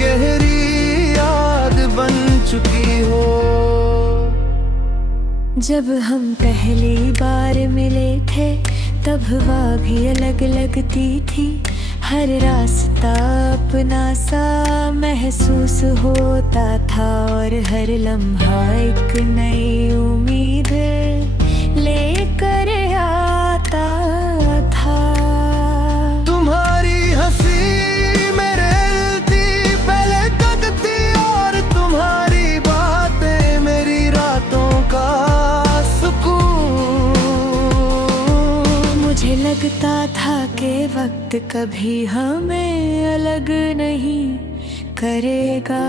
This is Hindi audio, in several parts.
गहरी याद बन चुकी हो। जब हम पहली बार मिले थे तब हवा भी अलग लगती थी। हर रास्ता अपना सा महसूस होता था और हर लम्हा एक नई उम्मीद लेकर आता था। तुम्हारी हंसी मेरे दिल थी पहले कदती और तुम्हारी बातें मेरी रातों का सुकून। मुझे लगता था कि वक्त कभी हमें अलग नहीं करेगा,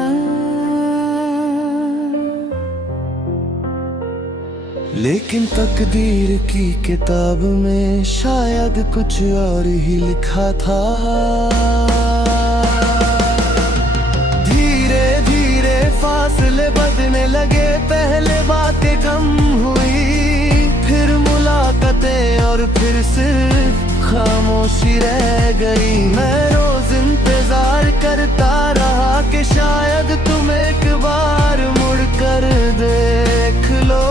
लेकिन तकदीर की किताब में शायद कुछ और ही लिखा था। धीरे धीरे फासले बढ़ने लगे, पहले बातें कम हुई, फिर मुलाकातें और फिर सिर्फ खामोशी रह गई। मैं रोज इंतजार करता रहा कि शायद तुम एक बार मुड़कर देख लो।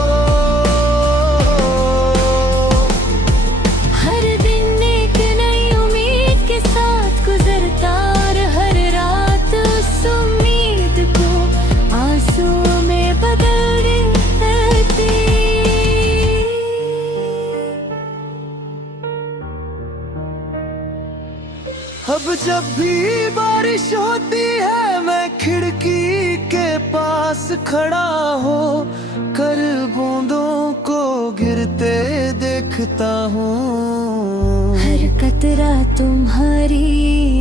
अब जब भी बारिश होती है मैं खिड़की के पास खड़ा हो कर बूंदों को गिरते देखता हूँ। हर कतरा तुम्हारी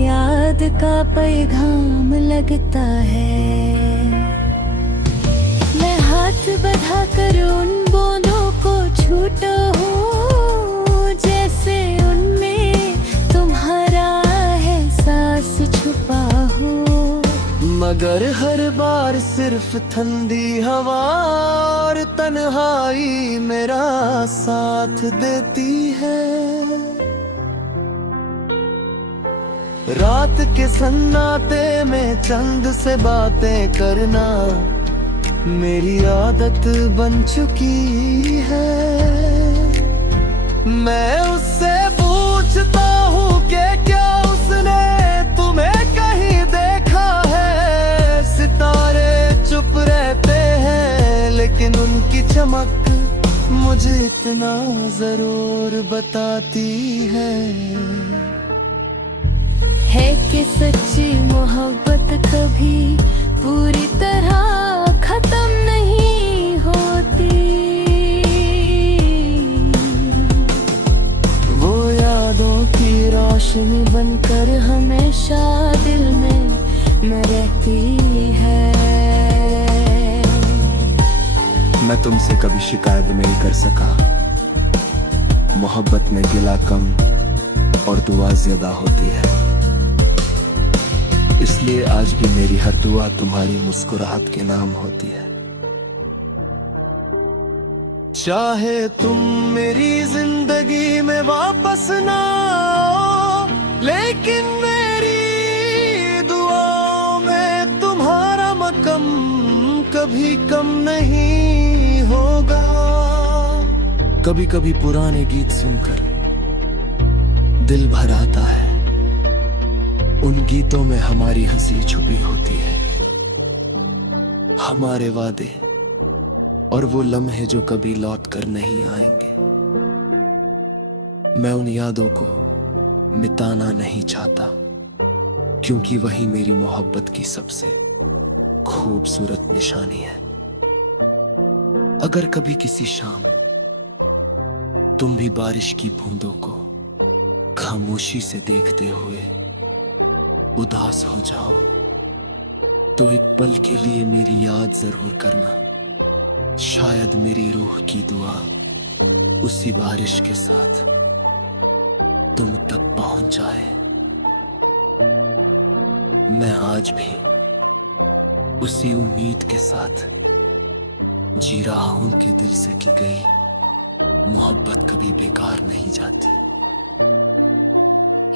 याद का पैगाम लगता है। मैं हाथ बढ़ा कर उन बूंदों को छूटा हूँ, जैसे उनमें तुम्हारा छुपा हूँ। मगर हर बार सिर्फ ठंडी हवा और तन्हाई मेरा साथ देती है। रात के सन्नाटे में चंद से बातें करना मेरी आदत बन चुकी है। मैं उससे पूछता हूँ कि क्या उसने तुम्हें कहीं देखा है। सितारे चुप रहते हैं लेकिन उनकी चमक मुझे इतना जरूर बताती है कि सच्ची मोहब्बत कभी पूरी तरह खत्म नहीं होती। वो यादों की रोशनी बनकर हमेशा दिल में रहती है। मैं तुमसे कभी शिकायत नहीं कर सका। मोहब्बत में गिला कम और दुआ ज्यादा होती है, इसलिए आज भी मेरी हर दुआ तुम्हारी मुस्कुराहट के नाम होती है। चाहे तुम मेरी जिंदगी में वापस ना आओ, लेकिन मेरी दुआओं में तुम्हारा मकम कभी कम नहीं होगा। कभी कभी पुराने गीत सुनकर दिल भर आता है। उन गीतों में हमारी हंसी छुपी होती है, हमारे वादे और वो लम्हे जो कभी लौट कर नहीं आएंगे। मैं उन यादों को मिटाना नहीं चाहता, क्योंकि वही मेरी मोहब्बत की सबसे खूबसूरत निशानी है। अगर कभी किसी शाम तुम भी बारिश की बूंदों को खामोशी से देखते हुए उदास हो जाओ, तो एक पल के लिए मेरी याद जरूर करना। शायद मेरी रूह की दुआ उसी बारिश के साथ तुम तक पहुंच जाए। मैं आज भी उसी उम्मीद के साथ जी रहा हूं कि दिल से की गई मोहब्बत कभी बेकार नहीं जाती।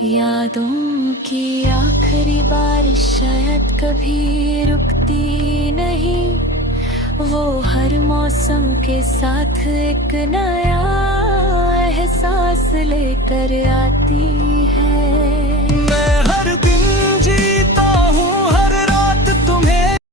यादों की आखिरी बारिश शायद कभी रुकती नहीं, वो हर मौसम के साथ एक नया एहसास लेकर आती है।